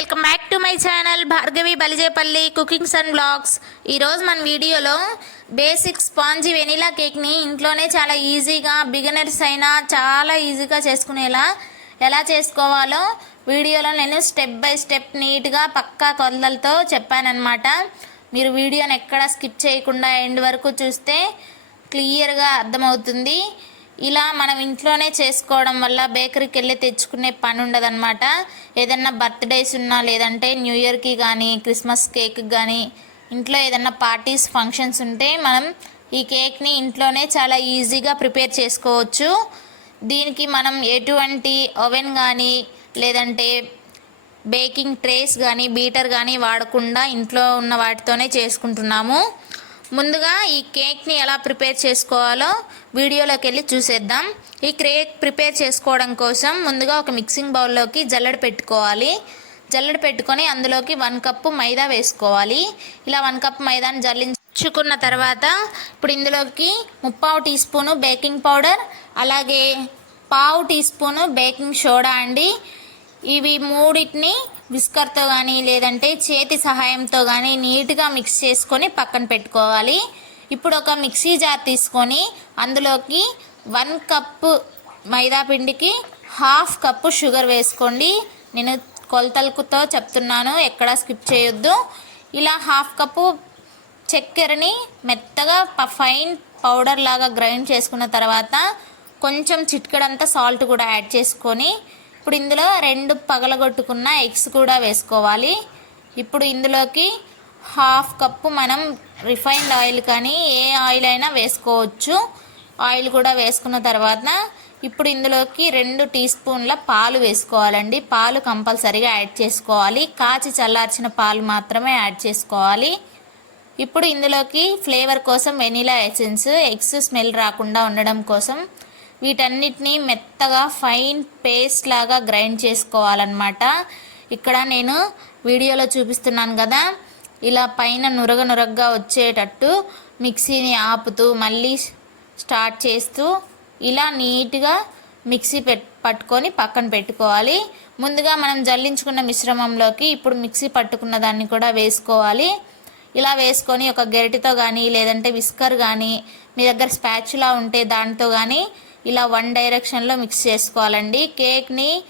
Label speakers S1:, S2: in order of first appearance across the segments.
S1: Welcome back to my channel Bhargavi Balijepalli cookings and blogs. ఈరోజు మన వీడియోలో basic spongy vanilla కేక్ని ఇంట్లోనే చాలా ఈజీగా బిగినర్స్ అయినా చాలా ఈజీగా చేసుకునేలా ఎలా చేసుకోవాలో వీడియోలో నేను స్టెప్ బై స్టెప్ నీట్గా పక్కా కొలతలతో చెప్పానమాట మీరు వీడియోని ఎక్కడ స్కిప్ చేయకుండా ఎండ్ వరకు చూస్తే క్లియర్గా అర్థమవుతుంది. ఇలా మనం ఇంట్లోనే చేసుకోవడం వల్ల బేకరీకి వెళ్ళి తెచ్చుకునే పని ఉండదన్నమాట ఏదన్నా బర్త్డేస్ ఉన్నా లేదంటే న్యూ ఇయర్కి కానీ క్రిస్మస్ కేక్ కానీ ఇంట్లో ఏదన్నా పార్టీస్ ఫంక్షన్స్ ఉంటే మనం ఈ కేక్ని ఇంట్లోనే చాలా ఈజీగా ప్రిపేర్ చేసుకోవచ్చు. దీనికి మనం ఎటువంటి ఓవెన్ కానీ లేదంటే బేకింగ్ ట్రేస్ కానీ బీటర్ కానీ వాడకుండా ఇంట్లో ఉన్న వాటితోనే చేసుకుంటున్నాము. ముందుగా ఈ కేక్ని ఎలా ప్రిపేర్ చేసుకోవాలో వీడియోలోకి వెళ్ళి చూసేద్దాం. ఈ కేక్ ప్రిపేర్ చేసుకోవడం కోసం ముందుగా ఒక మిక్సింగ్ బౌల్లోకి జల్లెడ పెట్టుకోవాలి. జల్లెడ పెట్టుకొని అందులోకి వన్ కప్పు మైదా వేసుకోవాలి. ఇలా వన్ కప్ మైదాని జల్లించుకున్న తర్వాత ఇప్పుడు ఇందులోకి ముప్పావు టీ స్పూను బేకింగ్ పౌడర్ అలాగే పావు టీ స్పూను బేకింగ్ సోడా అండి. ఇవి మూడింటిని విస్కర్తో కానీ లేదంటే చేతి సహాయంతో కానీ నీట్గా మిక్స్ చేసుకొని పక్కన పెట్టుకోవాలి. ఇప్పుడు ఒక మిక్సీ జార్ తీసుకొని అందులోకి వన్ కప్పు మైదా పిండికి హాఫ్ కప్పు షుగర్ వేసుకోండి. నేను కొలతలతో చెప్తున్నాను ఎక్కడా స్కిప్ చేయొద్దు. ఇలా హాఫ్ కప్పు చక్కెరని మెత్తగా ఫైన్ పౌడర్ లాగా గ్రైండ్ చేసుకున్న తర్వాత కొంచెం చిటికెడంతా సాల్ట్ కూడా యాడ్ చేసుకొని ఇప్పుడు ఇందులో రెండు పగలగొట్టుకున్న ఎగ్స్ కూడా వేసుకోవాలి. ఇప్పుడు ఇందులోకి హాఫ్ కప్పు మనం రిఫైన్డ్ ఆయిల్ కానీ ఏ ఆయిల్ అయినా వేసుకోవచ్చు. ఆయిల్ కూడా వేసుకున్న తర్వాత ఇప్పుడు ఇందులోకి రెండు టీ స్పూన్ల పాలు వేసుకోవాలండి. పాలు కంపల్సరీగా యాడ్ చేసుకోవాలి. కాచి చల్లార్చిన పాలు మాత్రమే యాడ్ చేసుకోవాలి. ఇప్పుడు ఇందులోకి ఫ్లేవర్ కోసం వెనీలా ఎసెన్స్ ఎగ్స్ స్మెల్ రాకుండా ఉండడం కోసం వీటన్నిటిని మెత్తగా ఫైన్ పేస్ట్ లాగా గ్రైండ్ చేసుకోవాలన్నమాట. ఇక్కడ నేను వీడియోలో చూపిస్తున్నాను కదా ఇలా పైన నురగ నురగగా వచ్చేటట్టు మిక్సీని ఆపుతూ మళ్ళీ స్టార్ట్ చేస్తూ ఇలా నీట్గా మిక్సీ పెట్ పట్టుకొని పక్కన పెట్టుకోవాలి. ముందుగా మనం జల్లించుకున్న మిశ్రమంలోకి ఇప్పుడు మిక్సీ పట్టుకున్న దాన్ని కూడా వేసుకోవాలి. ఇలా వేసుకొని ఒక గెరటితో కానీ లేదంటే విస్కర్ కానీ మీ దగ్గర స్పాచులా ఉంటే దాంతో కానీ ఇలా వన్ డైరెక్షన్లో మిక్స్ చేసుకోవాలండి. కేక్ని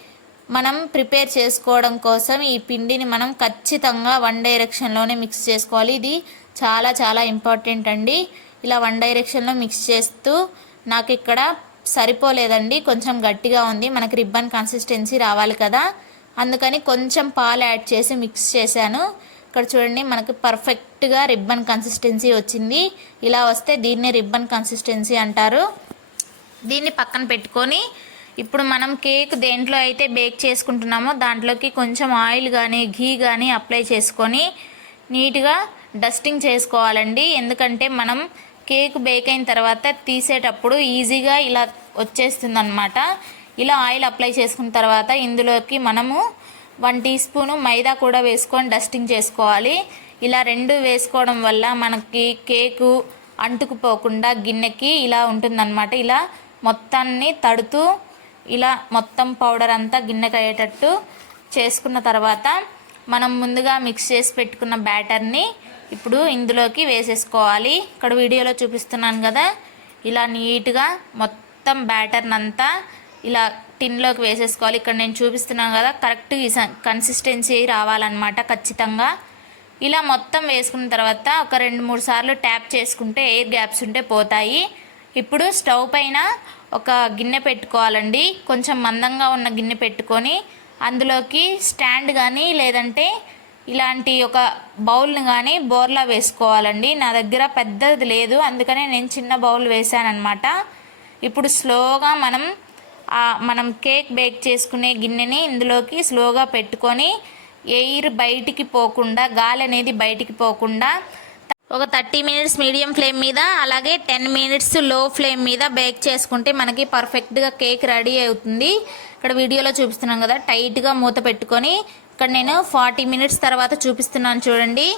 S1: మనం ప్రిపేర్ చేసుకోవడం కోసం ఈ పిండిని మనం ఖచ్చితంగా వన్ డైరెక్షన్లోనే మిక్స్ చేసుకోవాలి. ఇది చాలా చాలా ఇంపార్టెంట్ అండి. ఇలా వన్ డైరెక్షన్లో మిక్స్ చేస్తూ నాకు ఇక్కడ సరిపోలేదండి. కొంచెం గట్టిగా ఉంది. మనకి రిబ్బన్ కన్సిస్టెన్సీ రావాలి కదా. అందుకని కొంచెం పాలు యాడ్ చేసి మిక్స్ చేశాను. ఇక్కడ చూడండి మనకి పర్ఫెక్ట్గా రిబ్బన్ కన్సిస్టెన్సీ వచ్చింది. ఇలా వస్తే దీన్నే రిబ్బన్ కన్సిస్టెన్సీ అంటారు. దీన్ని పక్కన పెట్టుకొని ఇప్పుడు మనం కేక్ దేంట్లో అయితే బేక్ చేసుకుంటున్నామో దాంట్లోకి కొంచెం ఆయిల్ కానీ ఘీ కానీ అప్లై చేసుకొని నీట్గా డస్టింగ్ చేసుకోవాలండి. ఎందుకంటే మనం కేక్ బేక్ అయిన తర్వాత తీసేటప్పుడు ఈజీగా ఇలా వచ్చేస్తుందన్నమాట. ఇలా ఆయిల్ అప్లై చేసుకున్న తర్వాత ఇందులోకి మనము వన్ టీ స్పూను మైదా కూడా వేసుకొని డస్టింగ్ చేసుకోవాలి. ఇలా రెండు వేసుకోవడం వల్ల మనకి కేకు అంటుకుపోకుండా గిన్నెకి ఇలా ఉంటుందన్నమాట. ఇలా మొత్తాన్ని తడుతూ ఇలా మొత్తం పౌడర్ అంతా గిన్నెకి అయ్యేటట్టు చేసుకున్న తర్వాత మనం ముందుగా మిక్స్ చేసి పెట్టుకున్న బ్యాటర్ని ఇప్పుడు ఇందులోకి వేసేసుకోవాలి. ఇక్కడ వీడియోలో చూపిస్తున్నాను కదా. ఇలా నీట్గా మొత్తం బ్యాటర్ని అంతా ఇలా టిన్లోకి వేసేసుకోవాలి. ఇక్కడ నేను చూపిస్తున్నాను కదా కరెక్ట్ కన్సిస్టెన్సీ రావాలన్నమాట ఖచ్చితంగా. ఇలా మొత్తం వేసుకున్న తర్వాత ఒక రెండు మూడు సార్లు ట్యాప్ చేసుకుంటే ఎయిర్ గ్యాప్స్ ఉంటే పోతాయి. ఇప్పుడు స్టవ్ పైన ఒక గిన్నె పెట్టుకోవాలండి. కొంచెం మందంగా ఉన్న గిన్నె పెట్టుకొని అందులోకి స్టాండ్ కానీ లేదంటే ఇలాంటి ఒక బౌల్ని కానీ బోర్లా వేసుకోవాలండి. నా దగ్గర పెద్దది లేదు. అందుకనే నేను చిన్న బౌల్ వేశానమాట ఇప్పుడు స్లోగా మనం మనం కేక్ బేక్ చేసుకునే గిన్నెని ఇందులోకి స్లోగా పెట్టుకొని ఎయిర్ బయటికి పోకుండా గాలి అనేది బయటికి పోకుండా ఒక థర్టీ మినిట్స్ మీడియం ఫ్లేమ్ మీద అలాగే టెన్ మినిట్స్లో ఫ్లేమ్ మీద బేక్ చేసుకుంటే మనకి పర్ఫెక్ట్గా కేక్ రెడీ అవుతుంది. ఇక్కడ వీడియోలో చూపిస్తున్నాం కదా టైట్గా మూత పెట్టుకొని ఇక్కడ నేను ఫార్టీ మినిట్స్ తర్వాత చూపిస్తున్నాను చూడండి.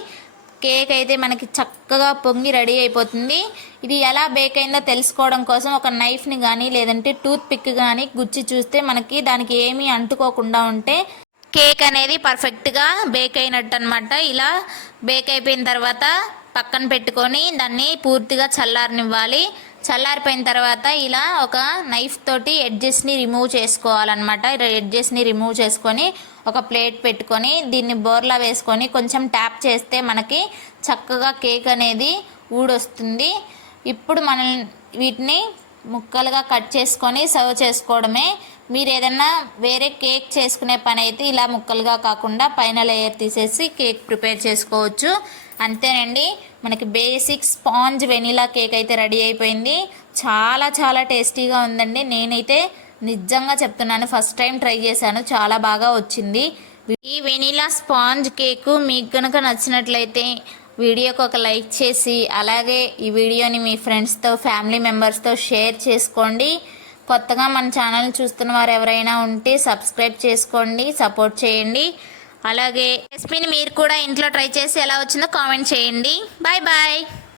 S1: కేక్ అయితే మనకి చక్కగా పొంగి రెడీ అయిపోతుంది. ఇది ఎలా బేక్ అయిందో తెలుసుకోవడం కోసం ఒక నైఫ్ని కానీ లేదంటే టూత్ పిక్ కానీ గుచ్చి చూస్తే మనకి దానికి ఏమీ అంటుకోకుండా ఉంటే కేక్ అనేది పర్ఫెక్ట్గా బేక్ అయినట్టు అనమాట ఇలా బేక్ అయిపోయిన తర్వాత పక్కన పెట్టుకొని దాన్ని పూర్తిగా చల్లారనివ్వాలి. చల్లారిపోయిన తర్వాత ఇలా ఒక నైఫ్ తోటి ఎడ్జెస్ని రిమూవ్ చేసుకోవాలన్నమాట. ఎడ్జెస్ని రిమూవ్ చేసుకొని ఒక ప్లేట్ పెట్టుకొని దీన్ని బోర్లా వేసుకొని కొంచెం ట్యాప్ చేస్తే మనకి చక్కగా కేక్ అనేది ఊడొస్తుంది. ఇప్పుడు మనం వీటిని ముక్కలుగా కట్ చేసుకొని సర్వ్ చేసుకోవడమే. మీరు ఏదైనా వేరే కేక్ చేసుకునే పని అయితే ఇలా ముక్కలుగా కాకుండా పైన లేయర్ తీసేసి కేక్ ప్రిపేర్ చేసుకోవచ్చు. అంతేనండి. మనకి బేసిక్ స్పాంజ్ వెనీలా కేక్ అయితే రెడీ అయిపోయింది. చాలా చాలా టేస్టీగా ఉందండి. నేనైతే నిజంగా చెప్తున్నాను ఫస్ట్ టైం ట్రై చేశాను. చాలా బాగా వచ్చింది. ఈ వెనీలా స్పాంజ్ కేకు మీకు కనుక నచ్చినట్లయితే వీడియోకి ఒక లైక్ చేసి అలాగే ఈ వీడియోని మీ ఫ్రెండ్స్తో ఫ్యామిలీ మెంబర్స్తో షేర్ చేసుకోండి. కొత్తగా మన ఛానల్ చూస్తున్న వారు ఎవరైనా ఉంటే సబ్స్క్రైబ్ చేసుకోండి సపోర్ట్ చేయండి. అలాగే రెసిపీని మీరు కూడా ఇంట్లో ట్రై చేసి ఎలా వచ్చిందో కామెంట్ చేయండి. Bye bye